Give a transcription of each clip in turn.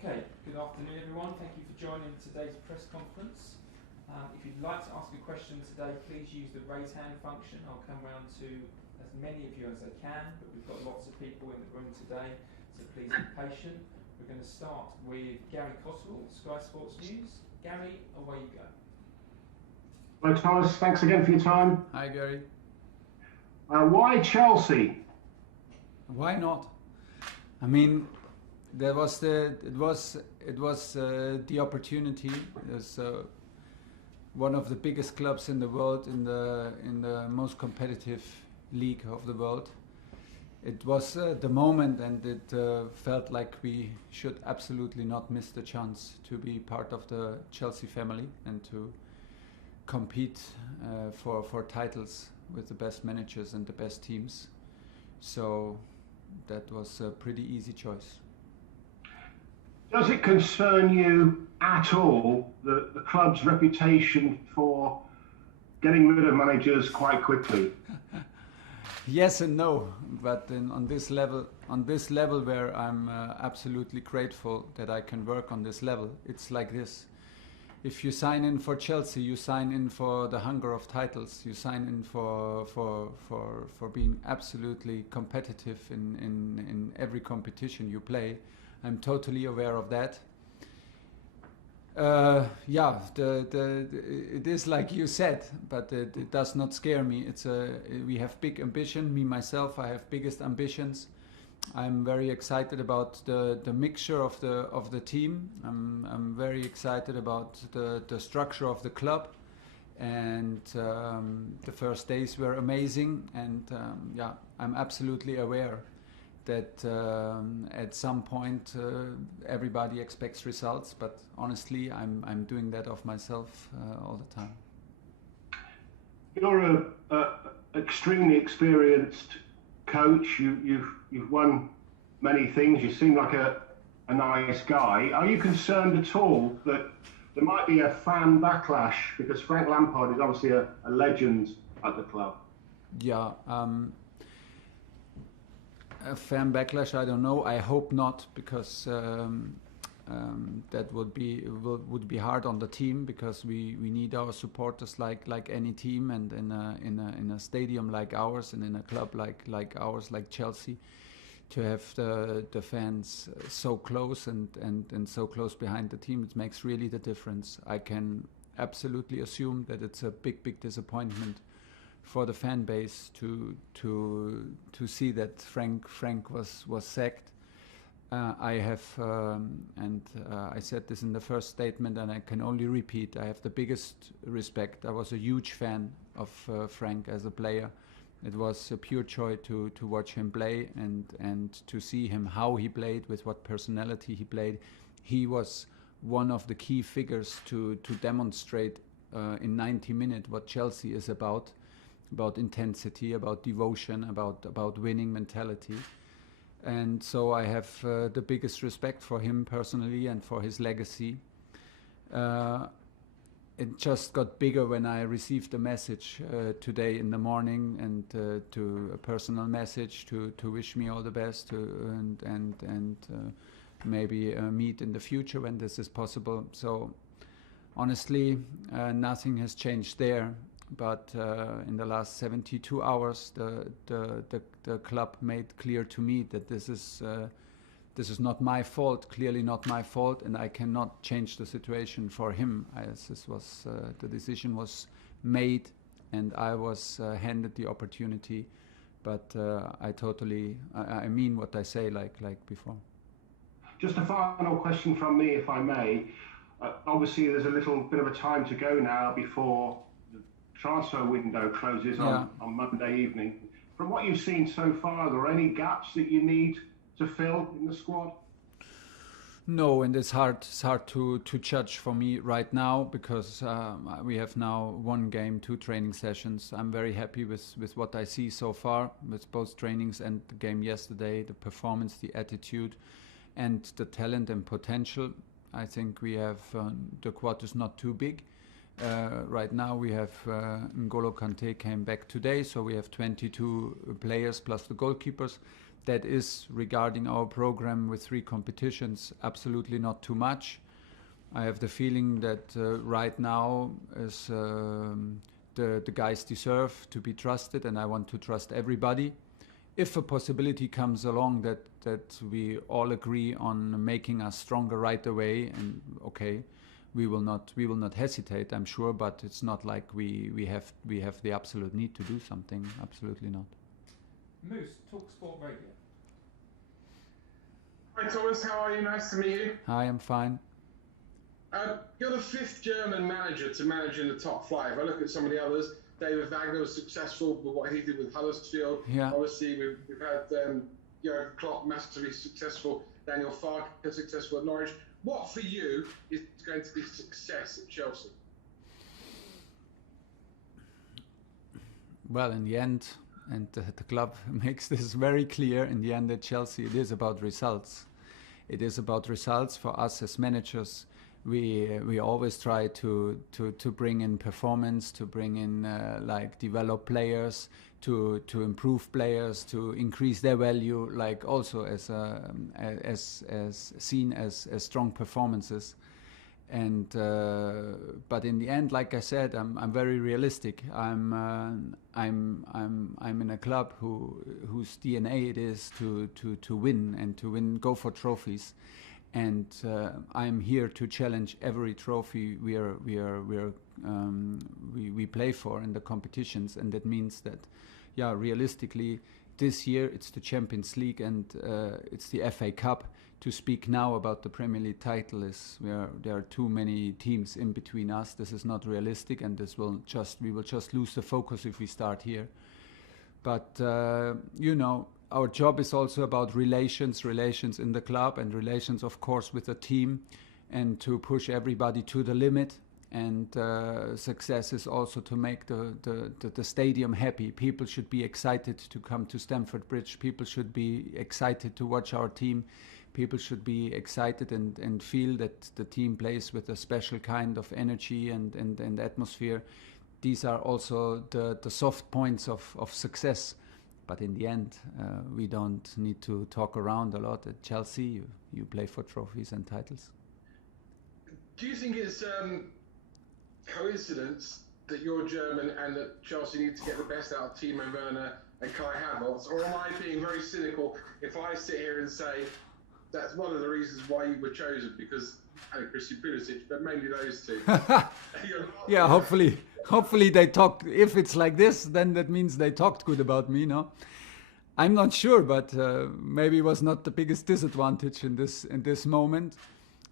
Okay, good afternoon everyone. Thank you for joining today's press conference. If you'd like to ask a question today, please use the raise hand function. I'll come round to as many of you as I can, but we've got lots of people in the room today, so please be patient. We're going to start with Gary Coswell, Sky Sports News. Gary, away you go. Hello Thomas, thanks again for your time. Hi Gary. Why Chelsea? Why not? I mean, it was the opportunity. There's one of the biggest clubs in the world, in the most competitive league of the world. It was the moment, and it felt like we should absolutely not miss the chance to be part of the Chelsea family and to compete for titles with the best managers and the best teams. So that was a pretty easy choice. Does it concern you at all, the club's reputation for getting rid of managers quite quickly? Yes and no, but on this level where I'm absolutely grateful that I can work on this level, it's like this. If you sign in for Chelsea, you sign in for the hunger of titles. You sign in for being absolutely competitive in every competition you play. I'm totally aware of that. It is like you said, but it does not scare me. We have big ambition. Me myself, I have biggest ambitions. I'm very excited about the mixture of the team. I'm very excited about the structure of the club, and the first days were amazing. And I'm absolutely aware that at some point everybody expects results, but honestly, I'm doing that of myself all the time. You're a extremely experienced coach. You've won many things. You seem like a nice guy. Are you concerned at all that there might be a fan backlash, because Frank Lampard is obviously a legend at the club? Yeah. A fan backlash, I don't know. I hope not, because that would be hard on the team, because we need our supporters like any team, and in a stadium like ours, and in a club like ours, like Chelsea, to have the fans so close and so close behind the team, it makes really the difference. I can absolutely assume that it's a big disappointment for the fan base to see that Frank was sacked. I have, I said this in the first statement, and I can only repeat, I have the biggest respect. I was a huge fan of Frank as a player. It was a pure joy to watch him play and to see him, how he played, with what personality he played. He was one of the key figures to demonstrate in 90 minutes what Chelsea is about intensity, about devotion, about winning mentality. And so I have the biggest respect for him personally and for his legacy. It just got bigger when I received a message today in the morning, and to a personal message to wish me all the best, and maybe meet in the future when this is possible. So honestly, nothing has changed there. But in the last 72 hours, the club made clear to me that this is not my fault, clearly not my fault, and I cannot change the situation for him. The decision was made, and I was handed the opportunity. But I mean what I say, like before. Just a final question from me, if I may. Obviously, there's a little bit of a time to go now before transfer window closes on Monday evening. From what you've seen so far, are there any gaps that you need to fill in the squad? No, and it's hard to judge for me right now, because we have now 1 game, 2 training sessions. I'm very happy with what I see so far, with both trainings and the game yesterday, the performance, the attitude, and the talent and potential. I think we have, the squad is not too big. Right now we have N'Golo Kante came back today, so we have 22 players plus the goalkeepers. that is regarding our program with 3 competitions absolutely not too much. I have the feeling that right now is the guys deserve to be trusted, and I want to trust everybody. If a possibility comes along that we all agree on making us stronger right away, and okay, we will not hesitate, I'm sure, but it's not like we have the absolute need to do something. Absolutely not. Moose, Talk Sport Radio. Hi Thomas, how are you? Nice to meet you. Hi, I'm fine. You're the 5th German manager to manage in the top 5. I look at some of the others. David Wagner was successful with what he did with Huddersfield. Yeah. Obviously, we've had Jurgen Klopp massively successful, Daniel Farke successful at Norwich. What for you is going to be success at Chelsea? Well, in the end, and the club makes this very clear, in the end at Chelsea, it is about results. It is about results for us as managers. We always try to bring in performance, to bring in like develop players, to improve players, to increase their value, like also as seen as strong performances. And but in the end, like I said, I'm very realistic. I'm in a club whose DNA it is to win and to win, go for trophies. And I'm here to challenge every trophy we play for in the competitions, and that means that, yeah, realistically, this year it's the Champions League and it's the FA Cup. To speak now about the Premier League title is there are too many teams in between us. This is not realistic, and we will just lose the focus if we start here. But you know, our job is also about relations in the club, and relations, of course, with the team, and to push everybody to the limit. And success is also to make the stadium happy. People should be excited to come to Stamford Bridge. People should be excited to watch our team. People should be excited and feel that the team plays with a special kind of energy and atmosphere. These are also the soft points of success. But in the end, we don't need to talk around a lot. At Chelsea, you play for trophies and titles. Do you think it's coincidence that you're German and that Chelsea need to get the best out of Timo Werner and Kai Havertz? Or am I being very cynical if I sit here and say that's one of the reasons why you were chosen, because Christian Pulisic, but mainly those two? Yeah, hopefully they talk. If it's like this, then that means they talked good about me, no? I'm not sure, but maybe it was not the biggest disadvantage in this moment.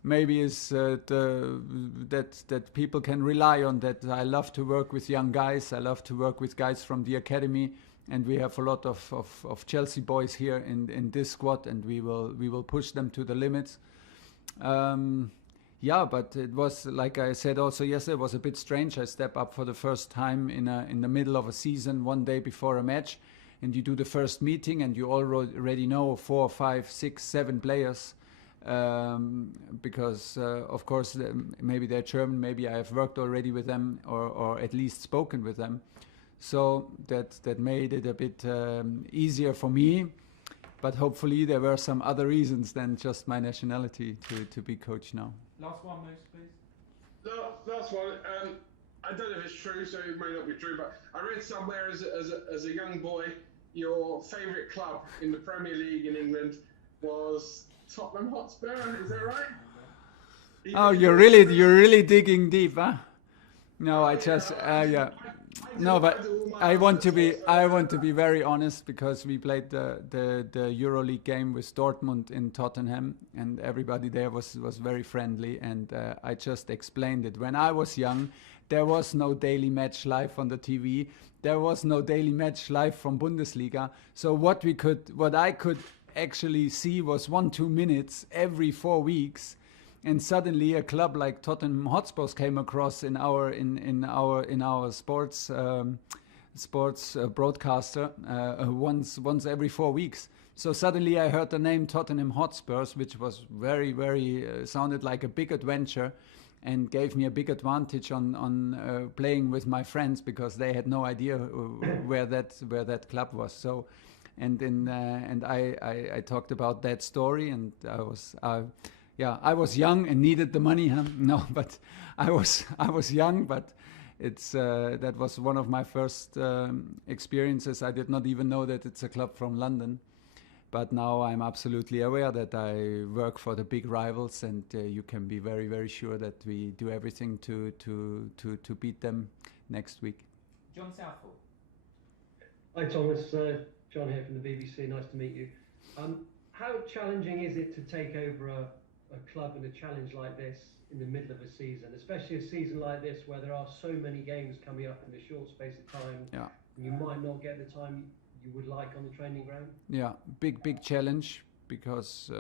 Maybe it's that people can rely on that. I love to work with young guys. I love to work with guys from the academy, and we have a lot of Chelsea boys here in this squad, and we will push them to the limits. Yeah, but it was, like I said also yesterday, it was a bit strange. I step up for the first time in the middle of a season, one day before a match, and you do the first meeting, and you already know 4, 5, 6, 7 players. Because of course maybe they're German, maybe I have worked already with them or at least spoken with them, so that made it a bit easier for me. But hopefully there were some other reasons than just my nationality to be coach now. Last one, Moose, please. Last one. I don't know if it's true, so it may not be true, but I read somewhere as a young boy, your favourite club in the Premier League in England was Tottenham Hotspur. Is that right? Oh, you're really digging deep, huh? No, I just yeah. No, but I want to be very honest, because we played the EuroLeague game with Dortmund in Tottenham, and everybody there was very friendly, and I just explained it. When I was young, there was no daily match live on the TV. There was no daily match live from Bundesliga. So what I could actually see was 1-2 minutes every 4 weeks, and suddenly a club like Tottenham Hotspur came across in our sports broadcaster once every 4 weeks. So suddenly I heard the name Tottenham Hotspurs, which was very sounded like a big adventure, and gave me a big advantage on playing with my friends, because they had no idea where that club was. So and I talked about that story, and I was young and needed the money. Huh? No, but I was young, but that was one of my first experiences. I did not even know that it's a club from London. But now I'm absolutely aware that I work for the big rivals, and you can be very, very sure that we do everything to beat them next week. John Southall. Hi Thomas, John here from the BBC. Nice to meet you. How challenging is it to take over a club and a challenge like this in the middle of a season, especially a season like this where there are so many games coming up in a short space of time? Yeah. And you might not get the time you would like on the training ground? Yeah, big challenge, because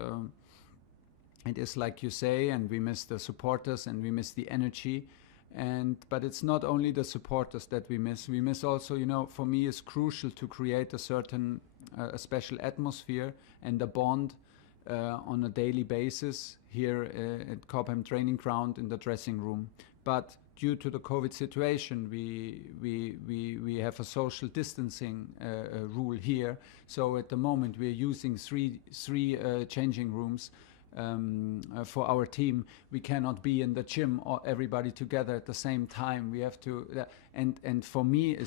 it is like you say, and we miss the supporters and we miss the energy. But it's not only the supporters that we miss. We miss also, for me, it's crucial to create a certain a special atmosphere and a bond on a daily basis here at Cobham Training Ground in the dressing room. But due to the COVID situation, we have a social distancing rule here. So at the moment we're using three changing rooms for our team. We cannot be in the gym or everybody together at the same time. We have to, and for me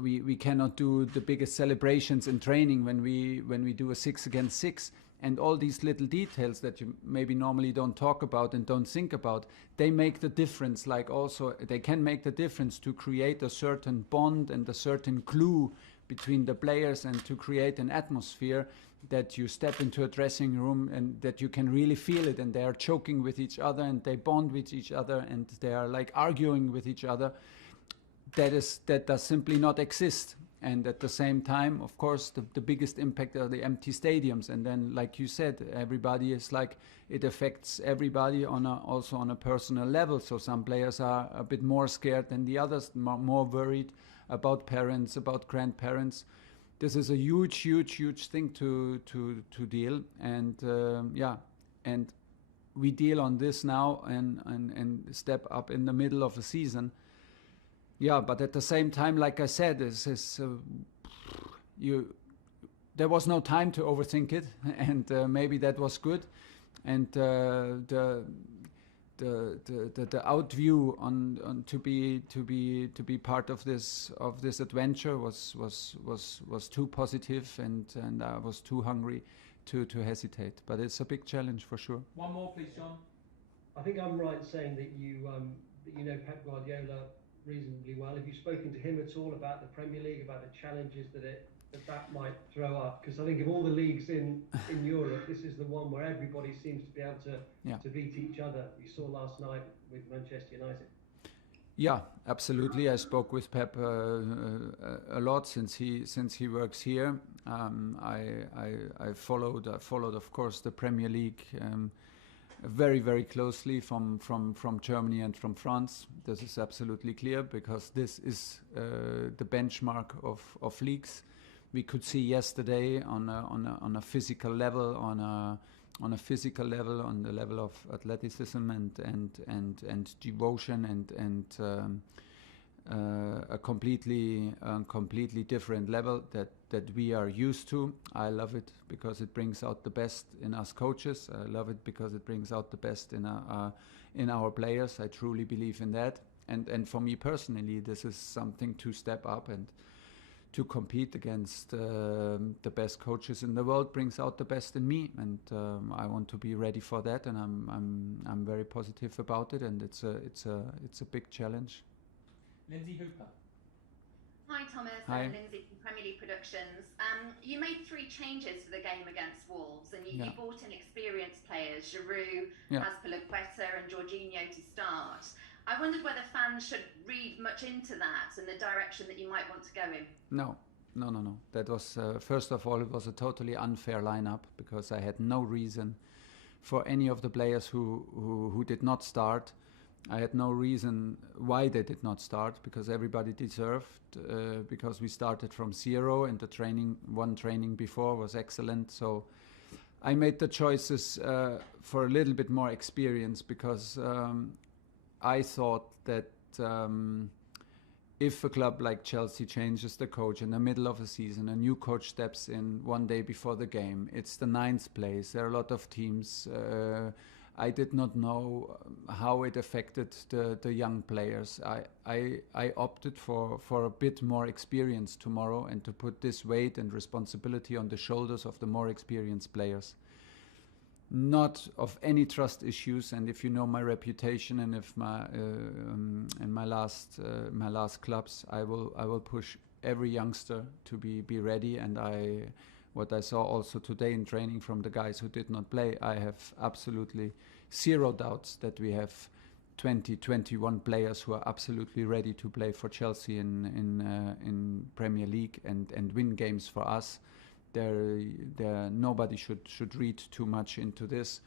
we cannot do the biggest celebrations in training when we do a 6 against 6. And all these little details that you maybe normally don't talk about and don't think about, they make the difference. Like also, they can make the difference to create a certain bond and a certain glue between the players, and to create an atmosphere that you step into a dressing room and that you can really feel it, and they are choking with each other and they bond with each other and they are like arguing with each other. That does simply not exist. And at the same time, of course, the biggest impact are the empty stadiums. And then, like you said, everybody is like, it affects everybody also on a personal level. So some players are a bit more scared than the others, more worried about parents, about grandparents. This is a huge thing to deal. And and we deal on this now and step up in the middle of the season. Yeah, but at the same time, like I said, there was no time to overthink it, and maybe that was good. And the outview on to be part of this adventure was too positive, and I was too hungry to hesitate. But it's a big challenge for sure. One more, please, John. I think I'm right in saying that you know Pep Guardiola reasonably well. Have you spoken to him at all about the Premier League, about the challenges that might throw up? Because I think of all the leagues in Europe, this is the one where everybody seems to be able to beat each other. You saw last night with Manchester United. Yeah, absolutely. I spoke with Pep a lot since he works here. I followed, of course, the Premier League very, very closely from Germany and from France. This is absolutely clear, because this is the benchmark of leagues. We could see yesterday on a physical level, on the level of athleticism and devotion and a completely different level that we are used to. I love it because it brings out the best in us coaches. I love it because it brings out the best in our players. I truly believe in that. And for me personally, this is something to step up and to compete against the best coaches in the world brings out the best in me, and I want to be ready for that. And I'm very positive about it, and it's a big challenge. Lindsay Hooper. Hi Thomas, Hi. Lindsay from Premier League Productions. You made 3 changes for the game against Wolves, and you brought in experienced players, Giroud, Azpilicueta and Jorginho to start. I wondered whether fans should read much into that and the direction that you might want to go in. No. That was, first of all, it was a totally unfair lineup, because I had no reason for any of the players who did not start. I had no reason why they did not start, because everybody deserved, because we started from 0 and the training before was excellent. So I made the choices for a little bit more experience, because I thought that if a club like Chelsea changes the coach in the middle of a season, a new coach steps in one day before the game, it's the 9th place. There are a lot of teams. I did not know how it affected the young players. I opted for a bit more experience tomorrow and to put this weight and responsibility on the shoulders of the more experienced players. Not of any trust issues, and if you know my reputation and if my last clubs, I will push every youngster to be ready. And what I saw also today in training from the guys who did not play, I have absolutely zero doubts that we have 21 players who are absolutely ready to play for Chelsea in Premier League and win games for us. Nobody should read too much into this.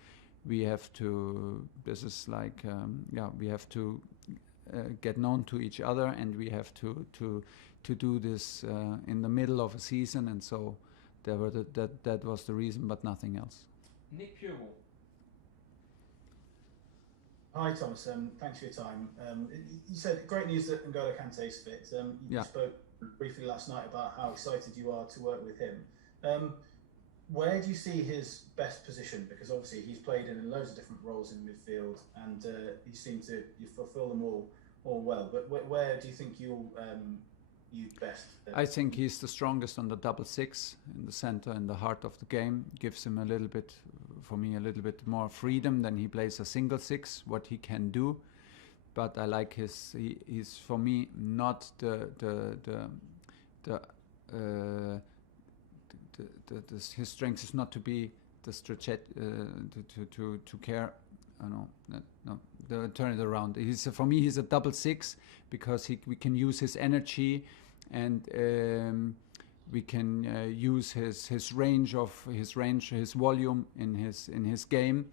We have to. This is like we have to get known to each other, and we have to do this in the middle of a season. And so that was the reason, but nothing else. Nick Purewall. Hi Thomas, thanks for your time. You said great news that N'Golo Kante's fit. You spoke briefly last night about how excited you are to work with him. Where do you see his best position? Because obviously he's played in loads of different roles in midfield, and you seem to fulfil them all well. But where do you think you best? I think he's the strongest on the double six in the center, in the heart of the game. Gives him a little bit more freedom than he plays a single six. What he can do, but I like he's for me not his strength is not to be the to care. Turn it around. For me he's a double six because we can use his energy and we can use his range, his volume in his game,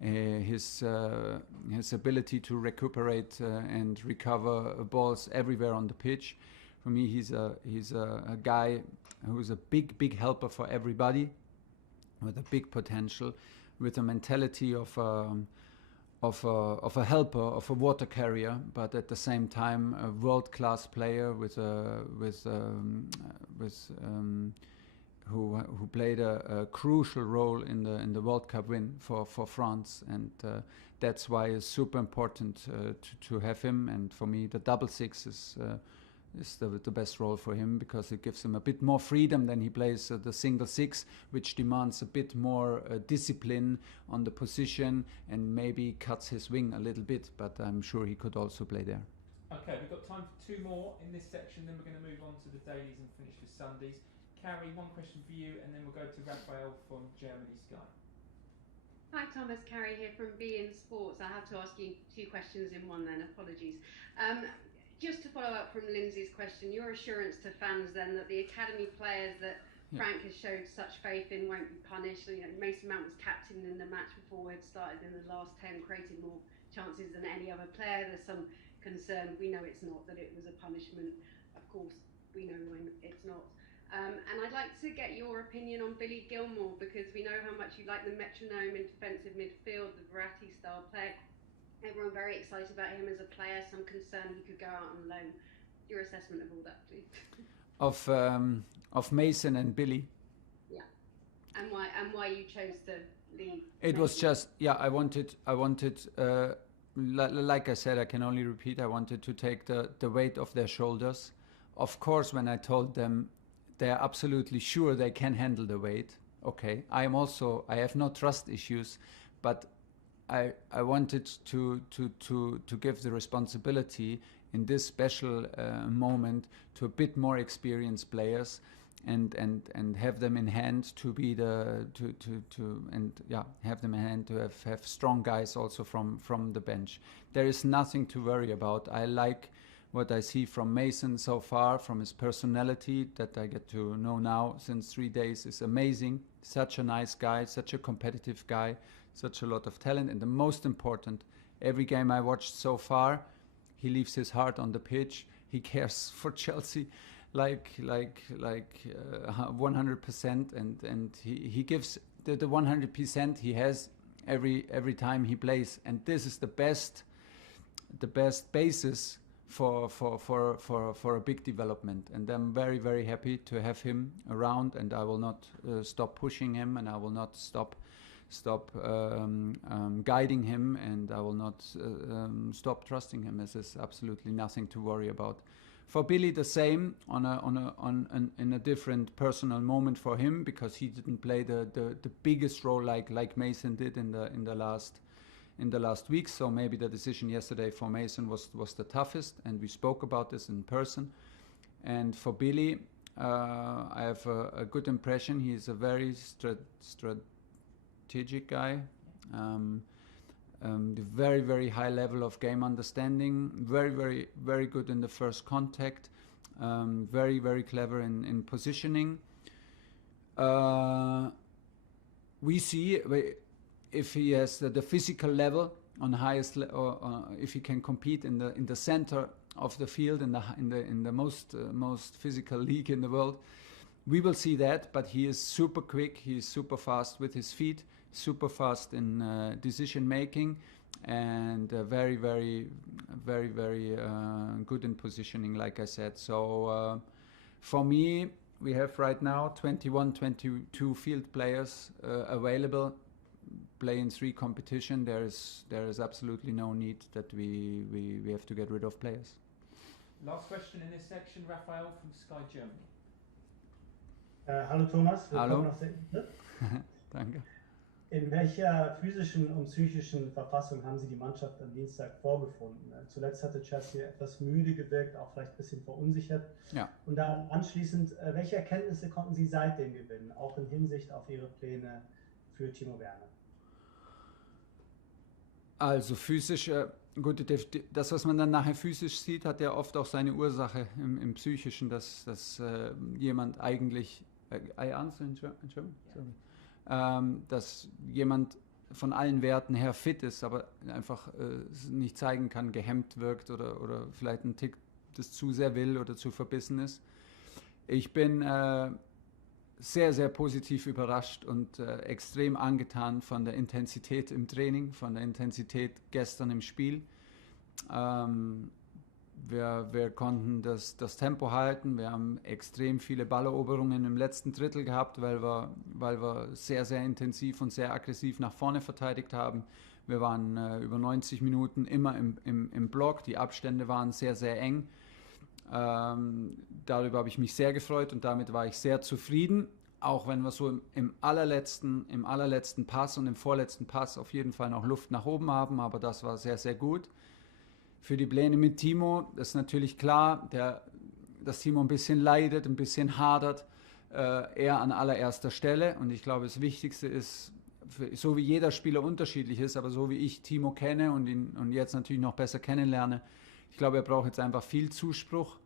his ability to recuperate and recover balls everywhere on the pitch. For me, he's a guy who is a big helper for everybody, with a big potential, with a mentality of a helper, of a water carrier, but at the same time a world-class player who played a crucial role in the World Cup win for France, and that's why it's super important to have him. And for me, the double six is the best role for him, because it gives him a bit more freedom than he plays the single six, which demands a bit more discipline on the position and maybe cuts his wing a little bit, but I'm sure he could also play there. Okay, we've got time for two more in this section, then we're going to move on to the dailies and finish with Sundays. Carrie, one question for you, and then we'll go to Raphael from Germany Sky. Hi Thomas, Carrie here from beIN Sports. I have to ask you two questions in one then, apologies. Just to follow up from Lindsay's question, your assurance to fans then that the academy players that Frank has showed such faith in won't be punished. You know, Mason Mount was captain in the match before we had started in the last 10, created more chances than any other player. There's some concern. We know it's not, that it was a punishment. Of course, we know when it's not. And I'd like to get your opinion on Billy Gilmour, because we know how much you like the metronome in defensive midfield, the Verratti style play. Everyone very excited about him as a player, some concern he could go out on loan. Your assessment of all that, please. Of Mason and Billy. Yeah. And why you chose to leave. It was just, I wanted like I said, I can only repeat, I wanted to take the weight off their shoulders. Of course, when I told them they are absolutely sure they can handle the weight, okay. I have no trust issues, but I wanted to give the responsibility in this special moment to a bit more experienced players, and have them in hand to be have them in hand to have strong guys also from the bench. There is nothing to worry about. I like what I see from Mason so far, from his personality that I get to know now since 3 days, is amazing. Such a nice guy, such a competitive guy, such a lot of talent, and the most important, every game I watched so far, he leaves his heart on the pitch. He cares for Chelsea like 100%, and he gives the 100% he has every time he plays, and this is the best basis for a big development. And I'm very, very happy to have him around, and I will not stop pushing him, and I will not stop guiding him, and I will not stop trusting him. This is absolutely nothing to worry about. For Billy, the same in a different personal moment for him, because he didn't play the biggest role like Mason did in the last weeks. So maybe the decision yesterday for Mason was the toughest, and we spoke about this in person. And for Billy, I have a good impression. He is a very strategic guy. The very, very high level of game understanding, very, very, very good in the first contact, very, very clever in positioning. We see if he has the physical level on highest, or if he can compete in the center of the field, in the most physical league in the world. We will see that, but he is super quick, he is super fast with his feet, super fast in decision making, and very, very, very, very good in positioning, like I said. So for me, we have right now 21, 22 field players available, play in 3 competition. There is absolutely no need that we have to get rid of players. Last question in this section, Raphael from Sky Germany. Hallo Thomas, willkommen Hallo. aus der Insel. Danke. In welcher physischen und psychischen Verfassung haben Sie die Mannschaft am Dienstag vorgefunden? Zuletzt hatte Chelsea etwas müde gewirkt, auch vielleicht ein bisschen verunsichert. Ja. Und dann anschließend, welche Erkenntnisse konnten Sie seitdem gewinnen, auch in Hinsicht auf Ihre Pläne für Timo Werner? Also physisch, gut, das, was man dann nachher physisch sieht, hat ja oft auch seine Ursache im Psychischen, dass jemand eigentlich, dass jemand von allen Werten her fit ist, aber einfach nicht zeigen kann, gehemmt wirkt oder vielleicht einen Tick das zu sehr will oder zu verbissen ist. Ich bin sehr, sehr positiv überrascht und extrem angetan von der Intensität im Training, von der Intensität gestern im Spiel. Wir konnten das Tempo halten. Wir haben extrem viele Balleroberungen im letzten Drittel gehabt, weil wir sehr, sehr intensiv und sehr aggressiv nach vorne verteidigt haben. Wir waren über 90 Minuten immer im Block. Die Abstände waren sehr, sehr eng. Darüber habe ich mich sehr gefreut und damit war ich sehr zufrieden. Auch wenn wir so im allerletzten Pass und im vorletzten Pass auf jeden Fall noch Luft nach oben haben, aber das war sehr, sehr gut. Für die Pläne mit Timo ist natürlich klar, dass Timo ein bisschen leidet, ein bisschen hadert, er an allererster Stelle. Und ich glaube, das Wichtigste ist, so wie jeder Spieler unterschiedlich ist, aber so wie ich Timo kenne und ihn jetzt natürlich noch besser kennenlerne, ich glaube, er braucht jetzt einfach viel Zuspruch,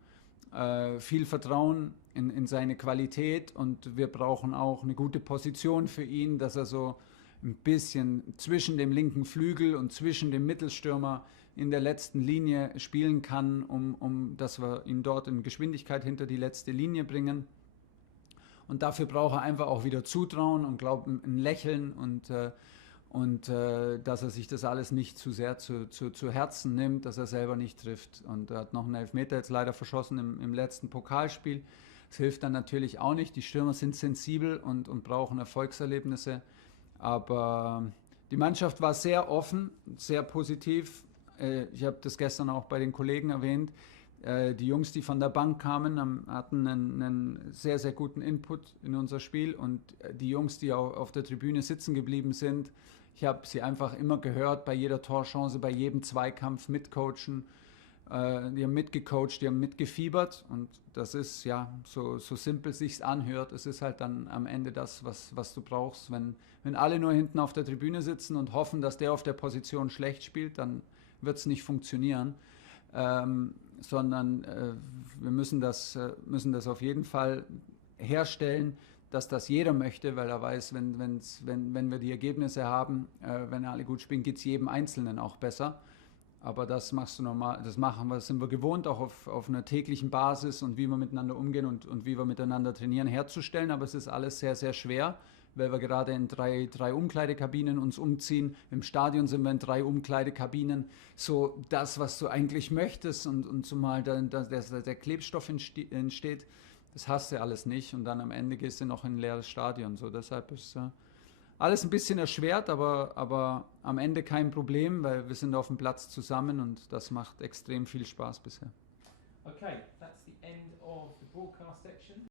viel Vertrauen in seine Qualität, und wir brauchen auch eine gute Position für ihn, dass er so ein bisschen zwischen dem linken Flügel und zwischen dem Mittelstürmer in der letzten Linie spielen kann, dass wir ihn dort in Geschwindigkeit hinter die letzte Linie bringen. Und dafür braucht er einfach auch wieder Zutrauen und Glauben, ein Lächeln und dass er sich das alles nicht zu sehr zu Herzen nimmt, dass er selber nicht trifft. Und er hat noch einen Elfmeter jetzt leider verschossen im letzten Pokalspiel. Das hilft dann natürlich auch nicht. Die Stürmer sind sensibel und brauchen Erfolgserlebnisse. Aber die Mannschaft war sehr offen, sehr positiv. Ich habe das gestern auch bei den Kollegen erwähnt. Die Jungs, die von der Bank kamen, hatten einen sehr, sehr guten Input in unser Spiel. Und die Jungs, die auch auf der Tribüne sitzen geblieben sind, ich habe sie einfach immer gehört, bei jeder Torchance, bei jedem Zweikampf mitcoachen. Die haben mitgecoacht, die haben mitgefiebert. Und das ist ja so simpel sich's anhört. Es ist halt dann am Ende das, was du brauchst. Wenn alle nur hinten auf der Tribüne sitzen und hoffen, dass der auf der Position schlecht spielt, dann wird es nicht funktionieren. Sondern wir müssen das auf jeden Fall herstellen, dass das jeder möchte, weil er weiß, wenn wir die Ergebnisse haben, wenn alle gut spielen, geht es jedem Einzelnen auch besser. Aber das sind wir gewohnt, auch auf einer täglichen Basis und wie wir miteinander umgehen und wie wir miteinander trainieren, herzustellen. Aber es ist alles sehr, sehr schwer, weil wir gerade in drei Umkleidekabinen uns umziehen. Im Stadion sind wir in 3 Umkleidekabinen. So das, was du eigentlich möchtest und zumal der Klebstoff entsteht, das hast du alles nicht. Und dann am Ende gehst du noch in ein leeres Stadion. So deshalb ist alles ein bisschen erschwert, aber am Ende kein Problem, weil wir sind auf dem Platz zusammen und das macht extrem viel Spaß bisher. Okay, that's the end of the broadcast section.